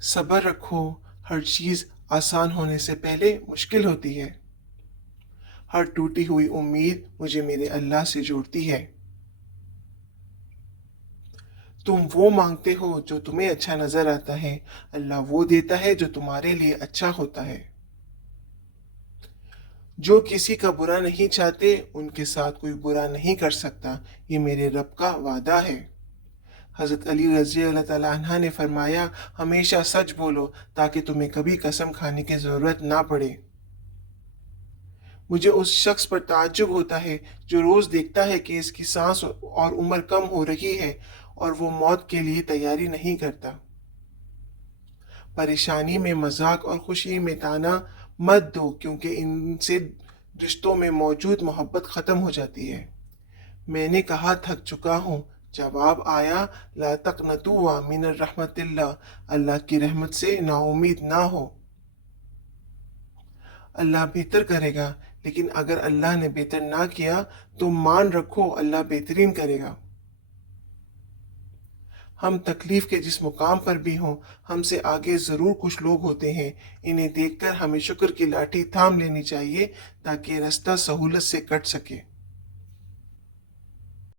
صبر رکھو، ہر چیز آسان ہونے سے پہلے مشکل ہوتی ہے۔ ہر ٹوٹی ہوئی امید مجھے میرے اللہ سے جوڑتی ہے۔ تم وہ مانگتے ہو جو تمہیں اچھا نظر آتا ہے، اللہ وہ دیتا ہے جو تمہارے لیے اچھا ہوتا ہے۔ جو کسی کا برا نہیں چاہتے ان کے ساتھ کوئی برا نہیں کر سکتا، یہ میرے رب کا وعدہ ہے۔ حضرت علی رضی اللہ تعالیٰ عنہ نے فرمایا، ہمیشہ سچ بولو تاکہ تمہیں کبھی قسم کھانے کی ضرورت نہ پڑے۔ مجھے اس شخص پر تعجب ہوتا ہے جو روز دیکھتا ہے کہ اس کی سانس اور عمر کم ہو رہی ہے اور وہ موت کے لیے تیاری نہیں کرتا۔ پریشانی میں مذاق اور خوشی میں طعنہ مت دو، کیونکہ ان سے رشتوں میں موجود محبت ختم ہو جاتی ہے۔ میں نے کہا تھک چکا ہوں، جواب آیا لا تقنطوا من الرحمت اللہ، اللہ کی رحمت سے نا امید نہ ہو۔ اللہ بہتر کرے گا، لیکن اگر اللہ نے بہتر نہ کیا تو مان رکھو اللہ بہترین کرے گا۔ ہم تکلیف کے جس مقام پر بھی ہوں، ہم سے آگے ضرور کچھ لوگ ہوتے ہیں، انہیں دیکھ کر ہمیں شکر کی لاٹھی تھام لینی چاہیے تاکہ راستہ سہولت سے کٹ سکے۔